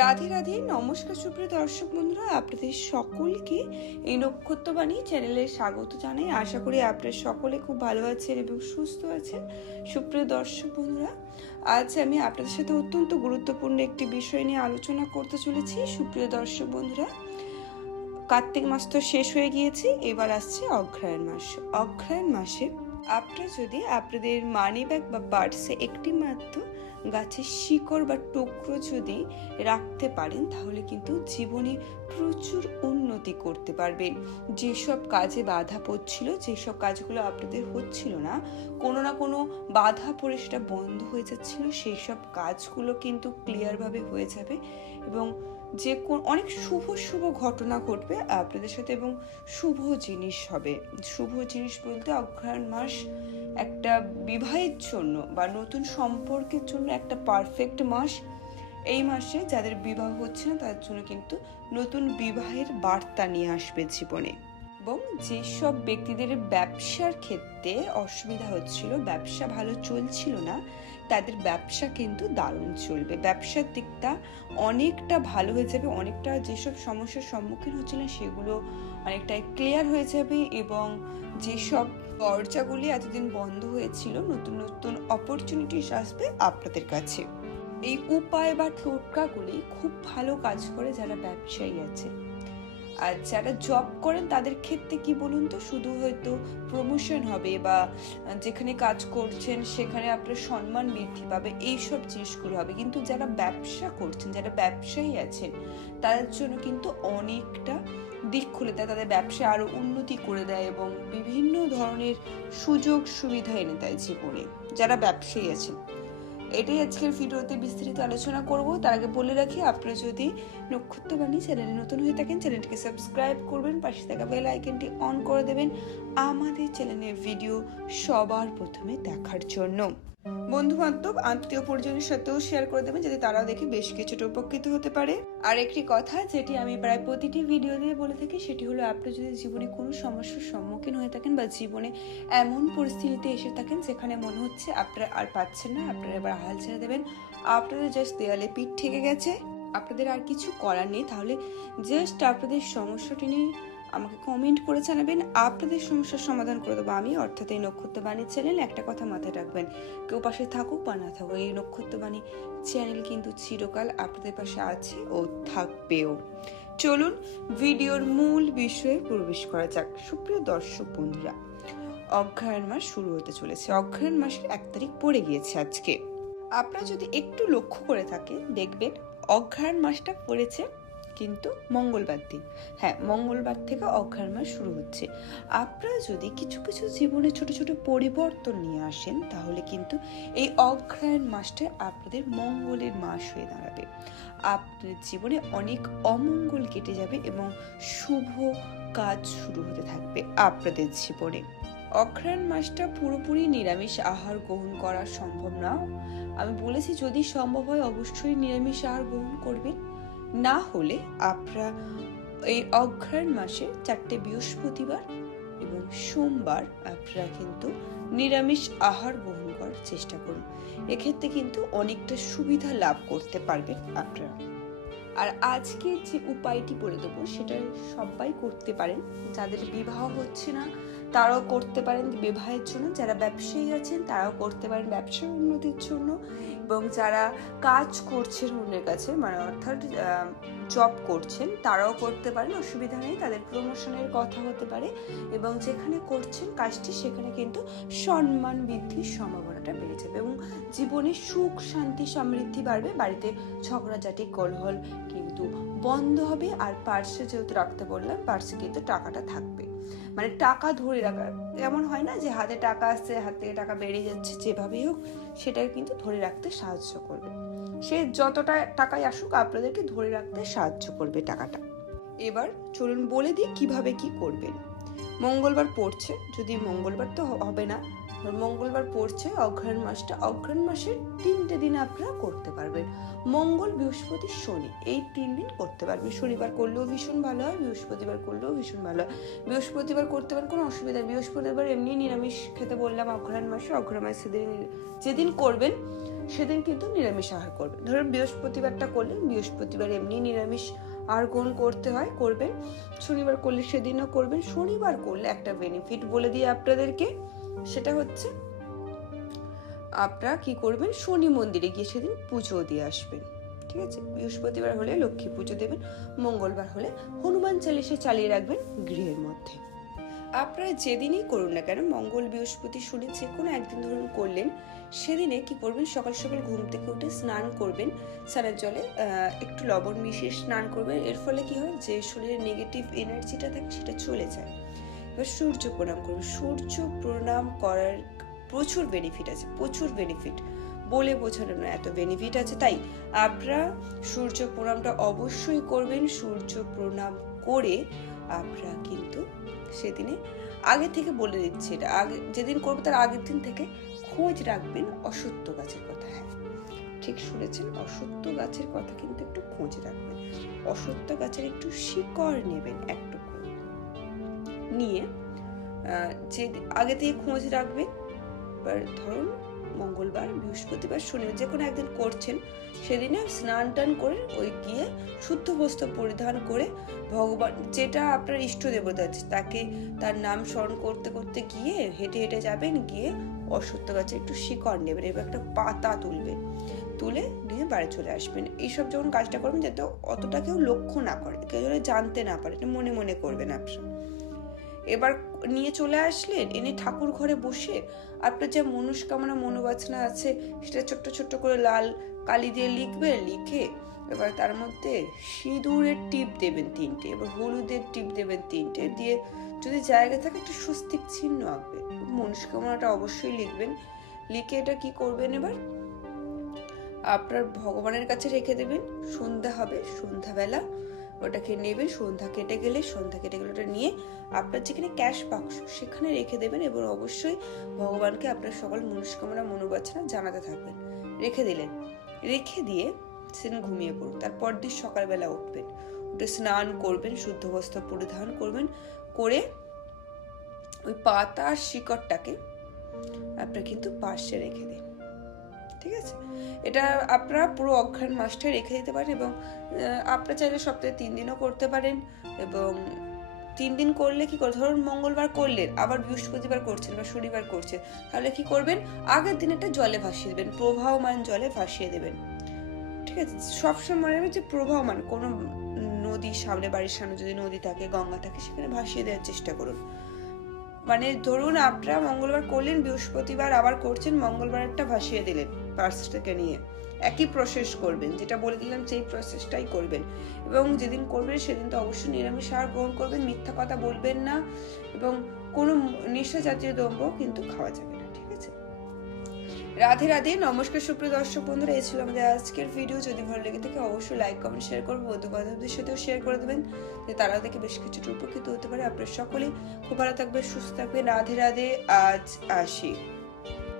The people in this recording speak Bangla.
রাধে রাধে, নমস্কার সুপ্রিয় দর্শক বন্ধুরা, আপনাদের সকলকে এই নক্ষত্রবাণী চ্যানেলে স্বাগত জানাই। আশা করি আপনারা সকলে খুব ভালো আছেন এবং সুস্থ আছেন। সুপ্রিয় দর্শক বন্ধুরা, আজ আমি আপনাদের সাথে অত্যন্ত গুরুত্বপূর্ণ একটি বিষয় নিয়ে আলোচনা করতে চলেছি। সুপ্রিয় দর্শক বন্ধুরা, কার্তিক মাস তো শেষ হয়ে গিয়েছে, এবার আসছে অগ্রহায়ণ মাস। অগ্রহায়ণ মাসে আপনারা যদি আপনাদের মানি ব্যাগ বা পার্সে একটি মাত্র গাছের শিকড় বা টুকরো যদি রাখতে পারেন, তাহলে কিন্তু জীবনে প্রচুর উন্নতি করতে পারবেন। যেসব কাজে বাধা পড়ছিল, যেসব কাজগুলো আপনাদের হচ্ছিল না, কোনো না কোনো বাধা পড়ে সেটা বন্ধ হয়ে যাচ্ছিল সেই সব কাজগুলো কিন্তু ক্লিয়ারভাবে হয়ে যাবে এবং যে কোন অনেক শুভ শুভ ঘটনা ঘটবে আপনাদের সাথে এবং শুভ জিনিস হবে। শুভ জিনিস বলতে অগ্রহায়ণ মাস একটা বিবাহের জন্য বা নতুন সম্পর্কের জন্য একটা পারফেক্ট মাস। এই মাসে যাদের বিবাহ হচ্ছে না, তাদের জন্য কিন্তু নতুন বিবাহের বার্তা নিয়ে আসবে জীবনে। এবং যেসব ব্যক্তিদের ব্যবসার ক্ষেত্রে অসুবিধা হচ্ছিল, ব্যবসা ভালো চলছিল না তাদের ব্যবসা কিন্তু দারুণ চলবে। ব্যবসার দিকটা অনেকটা ভালো হয়ে যাবে, অনেকটা যেসব সমস্যার সম্মুখীন হচ্ছিলেন সেগুলো অনেকটাই ক্লিয়ার হয়ে যাবে এবং যেসব দরজাগুলি এতদিন বন্ধ হয়েছিল, নতুন নতুন অপরচুনিটিস আসবে আপনাদের কাছে। এই উপায় বা টোটকাগুলি খুব ভালো কাজ করে যারা ব্যবসায়ী আছে। আর যারা জব করেন তাদের ক্ষেত্রে কি বলুন তো? শুধু হয়তো প্রমোশন হবে বা যেখানে কাজ করছেন সেখানে আপনার সম্মান বৃদ্ধি পাবে, এইসব জিনিসগুলো হবে। কিন্তু যারা ব্যবসা করছেন, যারা ব্যবসায়ী আছেন, তাদের জন্য কিন্তু অনেকটা দিক খুলে দেয়, তাদের ব্যবসায় আরও উন্নতি করে দেয় এবং বিভিন্ন ধরনের সুযোগ সুবিধা এনে দেয় জীবনে, যারা ব্যবসায়ী আছেন। এটাই আজকের ভিডিওতে বিস্তারিত আলোচনা করব। তার আগে বলে রাখি, আপনারা যদি নক্ষত্রবাণী চ্যানেলে নতুন হয়ে থাকেন, চ্যানেলটিকে সাবস্ক্রাইব করবেন, পাশে থাকা বেল আইকনটি অন করে দেবেন। আমাদের চ্যানেলের ভিডিও সবার প্রথমে দেখার জন্য। বন্ধু বান্ধব আত্মীয় পরিজনের সাথেও শেয়ার করে দেবেন যাতে তারাও দেখে বেশ কিছুটা উপকৃত হতে পারে। আর একটি কথা যেটি আমি প্রায় প্রতিটি ভিডিও দিয়ে বলে থাকি, সেটি হলো আপনি যদি জীবনে কোনো সমস্যার সম্মুখীন হয়ে থাকেন বা জীবনে এমন পরিস্থিতিতে এসে থাকেন যেখানে মনে হচ্ছে আপনারা আর পাচ্ছেন না, আপনারা এবার হাল ছেড়ে দেবেন, আপনাদের জাস্ট দেয়ালে পিঠ ঠেকে গেছে, আপনাদের আর কিছু করার নেই, তাহলে জাস্ট আপনাদের সমস্যাটি নিয়ে আমাকে কমেন্ট করে জানাবেন, আপনাদের সমস্যার সমাধান করে দেবো আমি। অর্থাৎ এই নক্ষত্রবাণী চ্যানেল একটা কথা মাথায় রাখবেন। কেউ পাশে থাকুক বা না থাকুক, এই নক্ষত্রবাণী চ্যানেল কিন্তু চিরকাল আপনাদের পাশে আছে ও থাকবেও। চলুন ভিডিওর মূল বিষয়ে প্রবেশ করা যাক। সুপ্রিয় দর্শক বন্ধুরা অগ্রহায়ণ মাস শুরু হতে চলেছে। অগ্রহায়ণ মাসের এক তারিখ পড়ে গিয়েছে আজকে। আপনারা যদি একটু লক্ষ্য করে থাকেন, দেখবেন অগ্রহায়ণ মাসটা পড়েছে কিন্তু মঙ্গলবার দিন। হ্যাঁ মঙ্গলবার থেকে অগ্রহায়ণ মাস শুরু হচ্ছে। আপনারা যদি কিছু কিছু জীবনে ছোট ছোট পরিবর্তন নিয়ে আসেন, তাহলে কিন্তু এই অগ্রহায়ণ মাসটা আপনাদের মঙ্গলের মাস হয়ে দাঁড়াবে। আপনাদের জীবনে অনেক অমঙ্গল কেটে যাবে এবং শুভ কাজ শুরু হতে থাকবে আপনাদের জীবনে। অগ্রহায়ণ মাসটা পুরোপুরি নিরামিষ আহার গ্রহণ করা সম্ভব না। আমি বলেছি যদি সম্ভব হয়, অবশ্যই নিরামিষ আহার গ্রহণ করবেন। না হলে আপনারা এই অগ্রহায়ণ মাসে চারটে বৃহস্পতিবার এবং সোমবার আপনারা কিন্তু নিরামিষ আহার গ্রহণ করার চেষ্টা করুন। এক্ষেত্রে কিন্তু অনেকটা সুবিধা লাভ করতে পারবেন আপনারা। আর আজকে যে উপায়টি বলে দেবো, সেটা সবাই করতে পারেন। যাদের বিবাহ হচ্ছে না, তারাও করতে পারেন বিবাহের জন্য। যারা ব্যবসায়ী আছেন, তারাও করতে পারেন ব্যবসার উন্নতির জন্য। এবং যারা কাজ করছেন অন্যের কাছে মানে অর্থাৎ জব করছেন, তারাও করতে পারেন, অসুবিধা নেই, তাদের প্রমোশনের কথা হতে পারে এবং যেখানে করছেন কাজটি, সেখানে কিন্তু সম্মান বৃদ্ধির সম্ভাবনাটা বেড়ে যাবে এবং জীবনে সুখ, শান্তি, সমৃদ্ধি বাড়বে, বাড়িতে ঝগড়াঝাটি, কলহল কিন্তু বন্ধ হবে, আর পার্সে যেহেতু রাখতে বললাম, পার্সে কিন্তু টাকাটা থাকবে। মানে টাকা ধরে রাখা। এমন হয় না যে হাতে টাকা আসছে হাত থেকে টাকা বেড়ে যাচ্ছে যেভাবেই হোক সেটাকে কিন্তু ধরে রাখতে সাহায্য করবে। সে যতটা টাকায় আসুক আপনাদেরকে ধরে রাখতে সাহায্য করবে টাকাটা। এবার চলুন বলে দিই কীভাবে কি করবেন। মঙ্গলবার পড়ছে যদি মঙ্গলবার তো হবে না মঙ্গলবার পড়ছে অঘ্রাণ মাসটা। অঘ্রাণ মাসের তিনটে দিন আপনারা করতে পারবেন। মঙ্গল বৃহস্পতি শনি, এই তিন দিন করতে পারবেন। শনিবার করলেও ভীষণ ভালো হয়, বৃহস্পতিবার করলেও ভীষণ ভালো হয়। বৃহস্পতিবার করতে পারেন, কোনো অসুবিধা বৃহস্পতিবার এমনি নিরামিষ খেতে বললাম, অঘ্রাণ মাসে অঘ্রাণ মাসে সেদিন, যেদিন করবেন, সেদিন কিন্তু নিরামিষ আহার করবেন। ধরুন বৃহস্পতিবারটা করলেন, বৃহস্পতিবার এমনি নিরামিষ আর কোন করতে হয়, করবেন। শনিবার করলে সেদিনও করবেন। শনিবার করলে একটা বেনিফিট বলে দিই আপনাদেরকে। সেটা হচ্ছে আপনারা কি করবেন? শনি মন্দিরে গিয়ে সেদিন পুজো দিয়ে আসবেন, ঠিক আছে? বৃহস্পতিবার হলে লক্ষ্মী পুজো দেবেন, মঙ্গলবার হলে হনুমান চালিশে চালিয়ে রাখবেন গৃহের মধ্যে। আপনারা যেদিনই করুন না কেন, মঙ্গল, বৃহস্পতি, শনি যে কোনো একদিন ধরুন করলেন, সেদিনে কি করবেন? সকাল সকাল ঘুম থেকে উঠে স্নান করবেন, স্নানের জলে একটু লবণ মিশিয়ে স্নান করবেন। এর ফলে কি হয়? যে শরীরের নেগেটিভ এনার্জিটা থাকে সেটা চলে যায়। এবার সূর্য প্রণাম করুন সূর্য প্রণাম করার প্রচুর বেনিফিট আছে, প্রচুর বেনিফিট বলে বোঝানো না এত বেনিফিট আছে। তাই আপনারা সূর্য প্রণামটা অবশ্যই করবেন। সূর্য প্রণাম করে আপনারা কিন্তু সেদিনে আগে থেকে বলে দিচ্ছি এটা। আগে যেদিন করবে তার আগের দিন থেকে খোঁজ রাখবেন, অসত্য গাছের কথা। হ্যাঁ ঠিক শুনেছেন? অসত্য গাছের কথা কিন্তু একটু খোঁজ রাখবেন। অসত্য গাছের একটু শিকড় নেবেন একটু নিয়ে যে আগে থেকে খোঁজ রাখবেন এবার ধরুন মঙ্গলবার, বৃহস্পতিবার, শনিবার, যে কোনো একদিন করছেন, সেদিনে স্নান টান করে ওই গিয়ে শুদ্ধ বস্ত্র পরিধান করে ভগবান, যেটা আপনার ইষ্ট দেবতা আছে, তাকে তার নাম স্মরণ করতে করতে গিয়ে হেঁটে হেঁটে যাবেন, গিয়ে অসত্য গাছে একটু শিকড় নেবেন এবার একটা পাতা তুলবেন, তুলে নিয়ে বাড়ি চলে আসবেন। এইসব যখন কাজটা করবেন, যাতে অতটা কেউ লক্ষ্য না করে, কেউ জানতে না পারে মনে মনে করবেন আপনার এবার নিয়ে চলে আসলেন, এনে ঠাকুর ঘরে বসে আপনার যা মনস্কামনা, মনোবাসনা আছে, সেটা ছোট্ট ছোট্ট করে লাল কালি দিয়ে লিখবেন, লিখে এবার তার মধ্যে সিঁদুরের টিপ দেবেন তিনটে, এবার হলুদের টিপ দেবেন তিনটে, দিয়ে যদি জায়গা থাকে একটা স্বস্তিক চিহ্ন আঁকবেন। মনস্কামনাটা অবশ্যই লিখবেন। লিখে এটা কি করবেন এবার? আপনার ভগবানের কাছে রেখে দেবেন, সন্ধ্যা হবে, সন্ধ্যাবেলা। ওটাকে নেবেন সন্ধ্যা কেটে গেলে, সন্ধ্যা কেটে গেলে ওটা নিয়ে আপনার যেখানে ক্যাশ বাক্স সেখানে রেখে দেবেন এবং অবশ্যই ভগবানকে আপনার সকল মনস্কামনা মনোবাসনা জানাতে থাকবেন। রেখে দিলেন। রেখে দিয়ে সেদিন ঘুমিয়ে পড়ুন। তারপর দিন সকালবেলা উঠবেন। উঠে স্নান করবেন, শুদ্ধ বস্ত্র পরিধান করবেন, করে ওই পাতা আর শিকড়টাকে আপনার কিন্তু পাশে রেখে দিন। ঠিক আছে? এটা আপনারা পুরো অঘ্রাণ মাসটা রেখে দিতে পারেন এবং আপনারা চাইলে সপ্তাহে তিন দিনও করতে পারেন এবং তিন দিন করলে কি করে? ধরুন মঙ্গলবার করলেন, আবার বৃহস্পতিবার করছেন বা শনিবার করছেন, তাহলে কি করবেন? আগের দিন একটা জলে ভাসিয়ে দেবেন, প্রবাহমান জলে ভাসিয়ে দেবেন। ঠিক আছে? সবসময় মনে রাখবেন যে প্রবাহমান, কোনো নদী সামনে, বাড়ির সামনে যদি নদী থাকে, গঙ্গা থাকে, সেখানে ভাসিয়ে দেওয়ার চেষ্টা করুন। মানে ধরুন আপনারা মঙ্গলবার করলেন, বৃহস্পতিবার আবার করছেন, মঙ্গলবার একটা ভাসিয়ে দিলেন পার্সটাকে নিয়ে। একই প্রসেস করবেন, যেটা বলে দিলাম সেই প্রসেসটাই করবেন। এবং যেদিন করবেন সেদিন তো অবশ্যই নিরামিষ আহার গ্রহণ করবেন, মিথ্যা কথা বলবেন না এবং কোনো নেশা জাতীয় দ্রব্য কিন্তু খাওয়া যাবে রাধে রাধে, নমস্কার সুপ্রিয় দর্শক বন্ধুরা, এই ছিল আমাদের আজকের ভিডিও যদি ভালো লেগে থাকে, অবশ্যই লাইক কমেন্ট শেয়ার করব। বন্ধু বান্ধবদের সাথেও শেয়ার করে দেবেন। যে তারা থেকে বেশ কিছুটা উপকৃত হতে পারে। আপনার সকলেই খুব ভালো থাকবে সুস্থ থাকবে রাধে রাধে, আজ আসি।